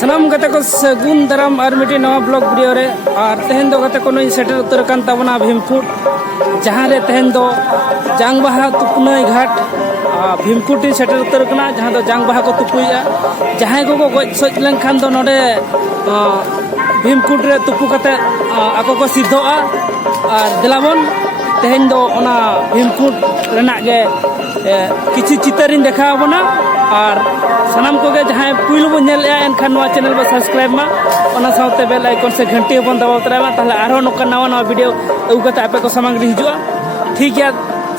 सनाम गते को सगुन दाराम और मिट्टी नवा ब्लॉग वीडियो रे और तेहन दो गते को नई सेटर उतर कान ताबना भीमकुट जहाँ रे तेहन दो जांग बाहा तुपनई घाट भीमकुट सेटर उतर कना जहाँ दो जांग बाहा को तुपुया जहाँ को गज सज लेनखान दो नोडे भीमकुट रे तुपु कते आको को सिद्धोआ और दिलाबन तेहन दो ओना भीमकुट रेना गे किछि चितरिन देखाबना और सनाम को गे जहाँ पुइल बो नेल एनखान नवा चैनल बो सब्सक्राइब मा ओना साउते बेल आइकन से घंटी बन दबाव तरामा ताहले आरो नोका नवा नवा वीडियो अगु कते आपे को सामग्री हिजुआ ठीक है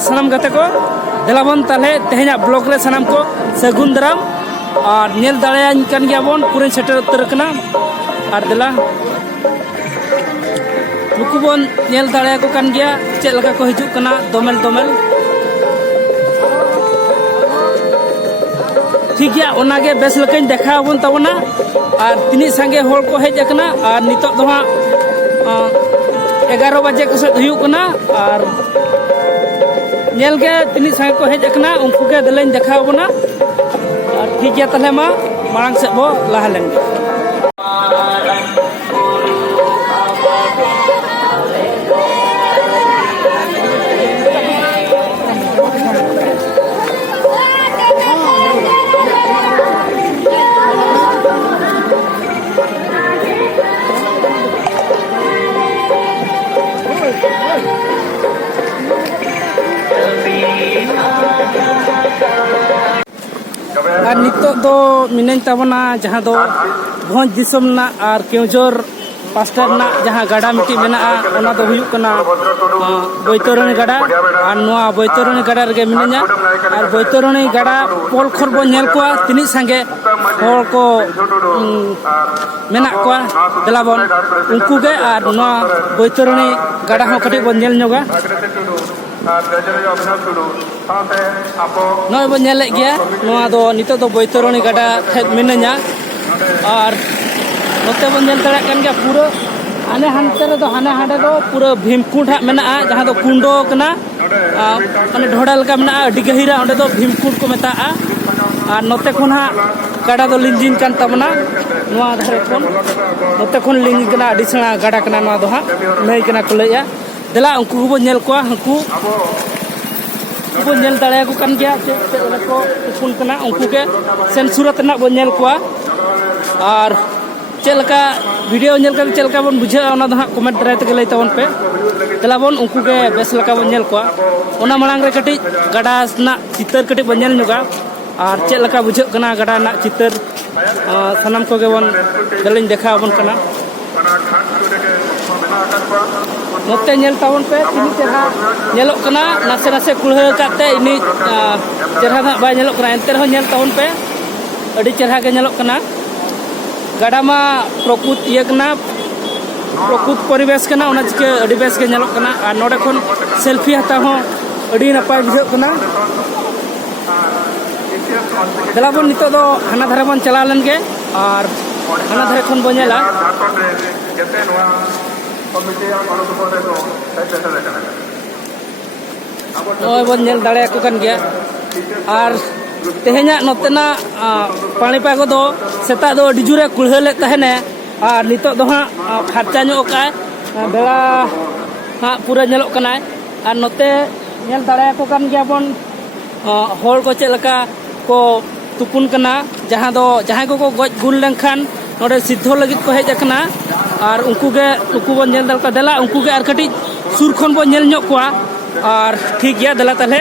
सनाम गते को दिलाबन ताहले तेहना ब्लॉग रे सनाम को सगुन दाराम और नेल दाड़ेयान कान गियाबन पुरे सेटर उतर कना और दिला नुकु बन नेल दाड़ेया को कान गिया चेद लगा को हिजुक कना दोमेल दोमेल ठीक है ओनागे बेस लकाइन देखा बन तबना और तिनी संगे होल को हेज अकना और नितो दो हां 11 बजे को सेट हुयु कना और नेल के तिनी संगे को हेज अकना उनको के दलेन देखा बना और ठीक है तले मा मांग से बो लाहा लेन और नितो दो मिनन तबना जहाँ दो भोज दिसम ना और केवजोर पास्टर ना जहाँ गाड़ा मिट्टी मेना ओना दो हुयुक कना बैतरणी गाड़ा और नोआ बैतरणी गाड़ा रे मिनया और बैतरणी गाड़ा पोल खर बो नेल कोआ तिनी संगे होल को मेना कोआ देलाबन उनको गे और नोआ बैतरणी गाड़ा हो कटे बो नेल नोगा नय बो नेले गया नोआ दो नितो दो बैतरणी गाड़ा ठेज मिनया और नोते बो नेल तड़ा कान गया पूरा हाने हानते रे दो हाने हाडे दो पूरा भीमकुट हा मेना जहां दो कुंडो कना माने ढोडा लका मेना अडी गहिरा ओंडे दो भीमकुट को मेता और नोते खन हा गाड़ा दो लिंजिन कान तबना नोआ धारे खन नोते खन लिंजिन कना अडी सेना गाड़ा कना नोआ दो हा नई कना को लैया देला उनको बो नेल कोआ हंकु को नेल दाड़े को कान गया से को तुपुन कना उनको के सेन सूरत ना बो नेल कोआ और चलका वीडियो नेल का चलका बन बुझा ओना दो कमेंट दाराय तक लay तबन पे तलाबन उनको के बेस लका बन नेल कोआ ओना मांग रे कटी गाड़ा ना चितर कटी बन नेल नुगा और चलका बुझा कना गाड़ा ना चितर सनाम को गे बन दलिन देखा बन कना नोते नेल तबन पे इनी चेहरा नेलो कना नासे नासे कुलह काते इनी चेहरा ना बाय नेलो कना एंते रहो नेल तबन पे अडी चेहरा के नेलो कना गाड़ा मा प्रकृत ये कना प्रकृत परिवेश कना ओना चिके अडी बेस के नेलो कना और नोडे खन सेल्फी हता हो अडी नपाय बुझो कना दलाबन नितो दो हाना धारे बन चला लेन के और हाना धारे खन बनेला नोय बन नेल दाड़े को कान गया और तेहना नोतेना पानीपाग दो सेता दो अडी जुरे कुलहले तहने और नितो दो हां फारचा नो का बेला हां पूरा नेलो कना और नोते नेल दाड़े को कान गया बन होल को चलका को तुपुन कना जहां को गज गुल लेनखान नोडे सिद्धो लगित को हेज अकना और उनको के उनको बन नेल दलका देला उनको के और कटी सुर खन बो नेल ᱧᱚᱜ कोआ और ठीक गया देला तले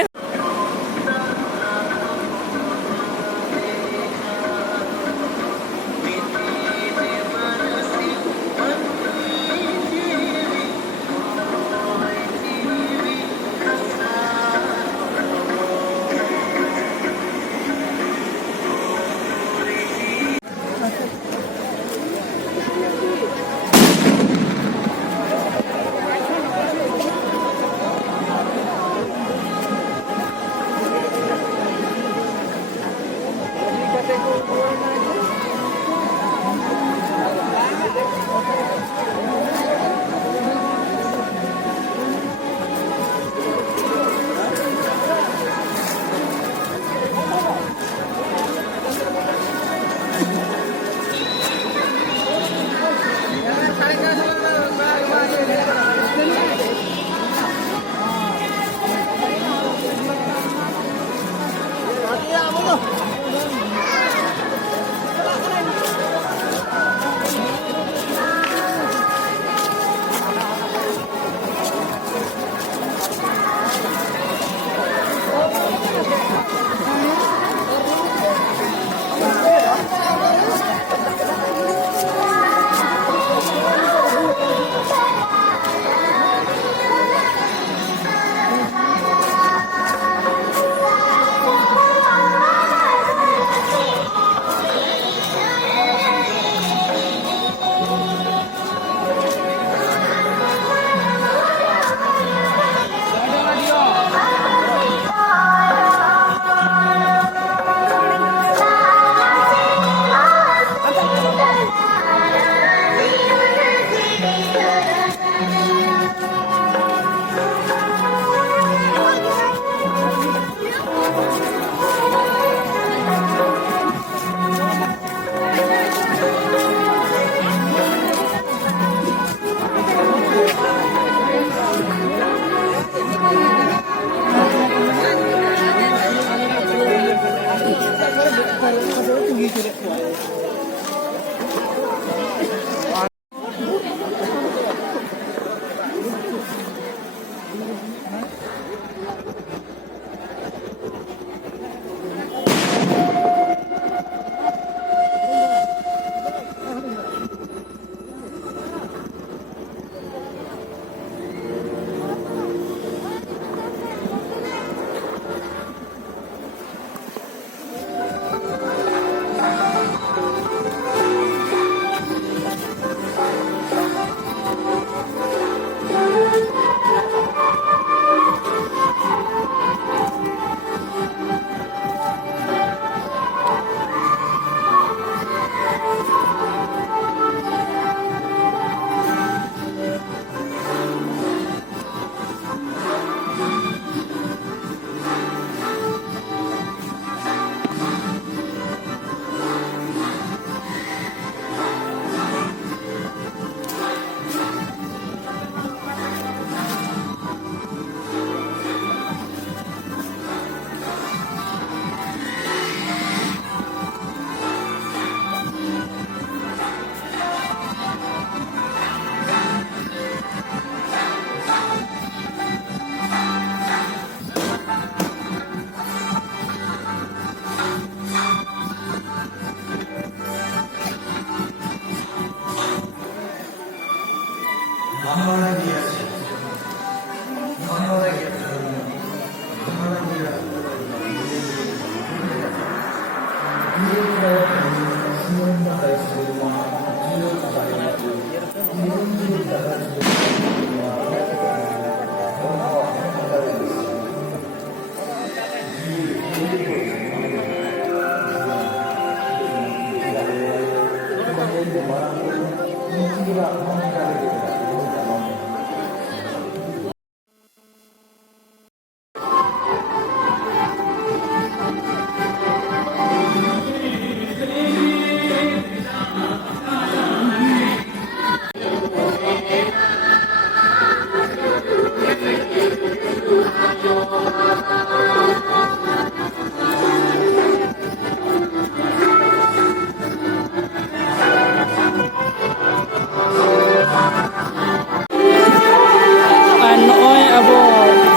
Ar noy abo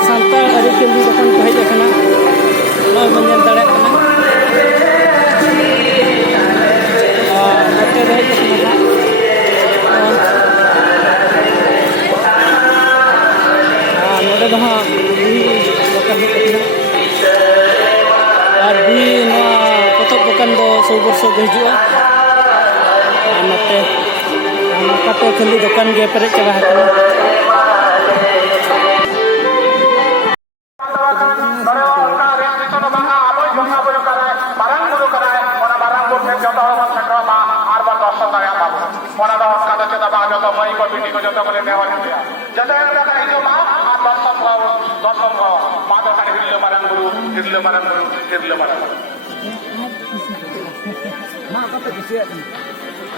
santal arikeli jokhon ko hej akana noy bon nyel dare kana note hej akana node do ha dokan hej akana ar di noa potok dokan do soborso hijua note kate khali dokan ge pere chaba hakana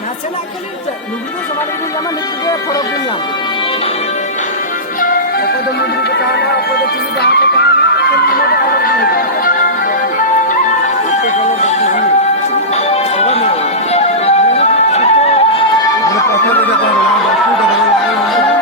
nasional kali nubudu sampai ini zaman itu dia korup dunia. Apa dah nubudu berkahana, apa dah ciri bahasa berkahana, kan ini ada korup dunia. Itu kalau begini, orang ni, itu pasal dia kalau orang berku dah lain.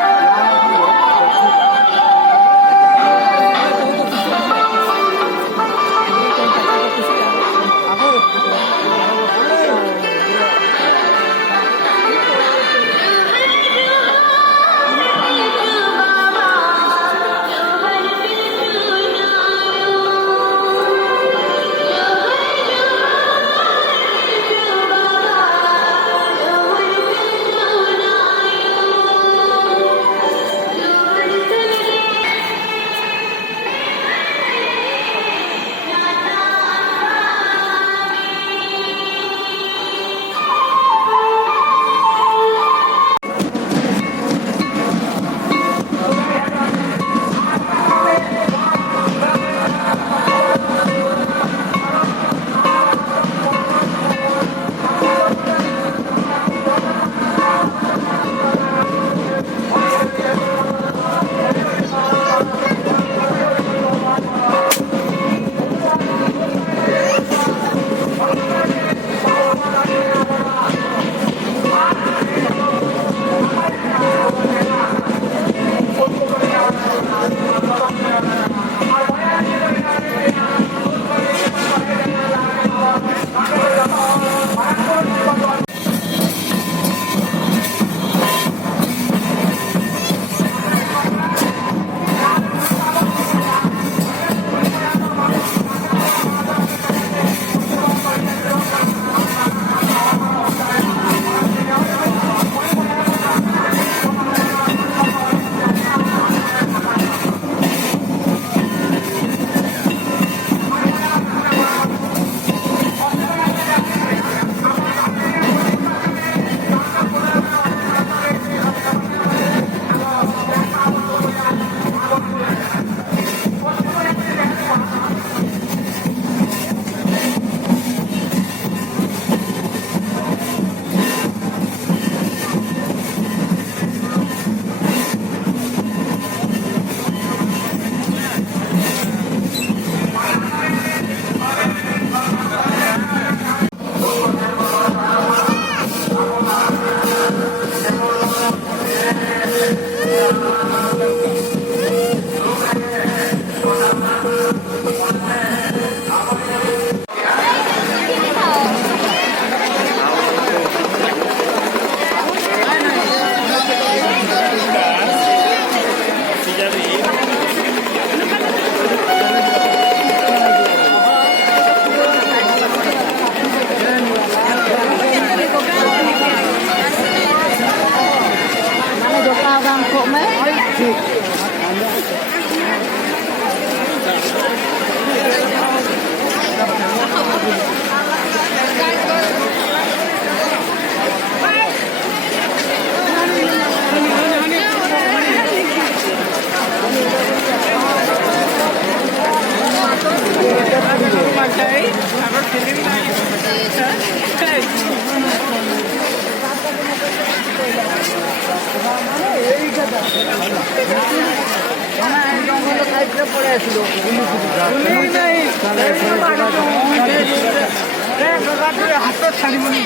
ହାତ ଛାଡ଼ିବନି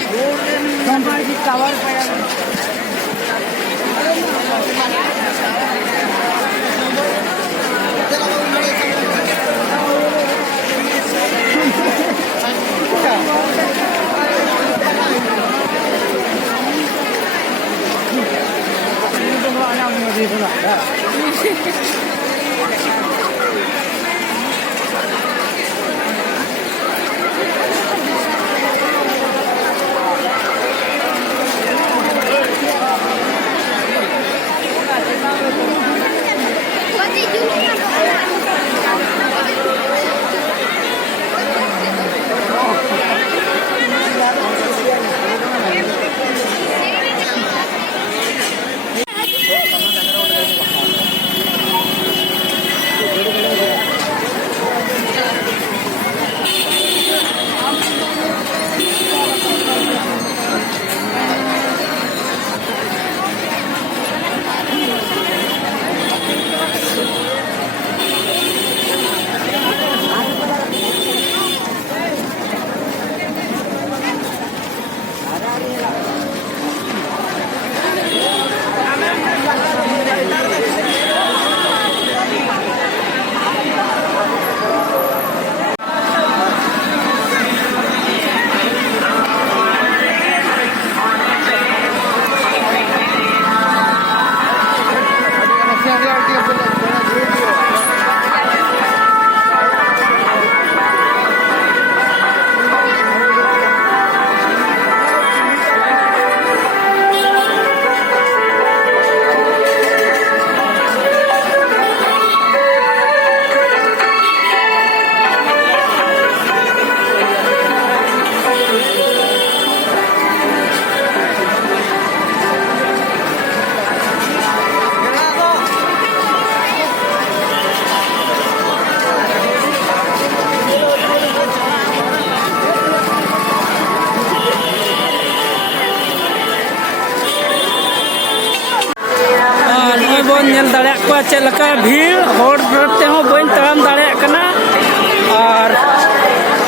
tower ପାଇବା bon nyel dare ko chet leka bhir hor te ho bain taram dare kana ar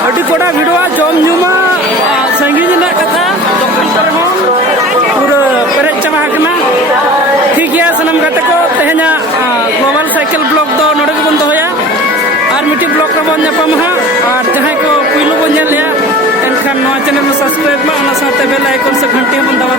adi koda video jom nyuma sangi jina kata dokan par ho pura pere chama kana thik gaya sanam kata ko tehna global cycle blog do node ko bon doya ar miti blog ko bon nyapam ha ar jahay ko puilu bon nyel ya enkhan no channel ma subscribe ma ana sate bell icon se ghanti bon dawa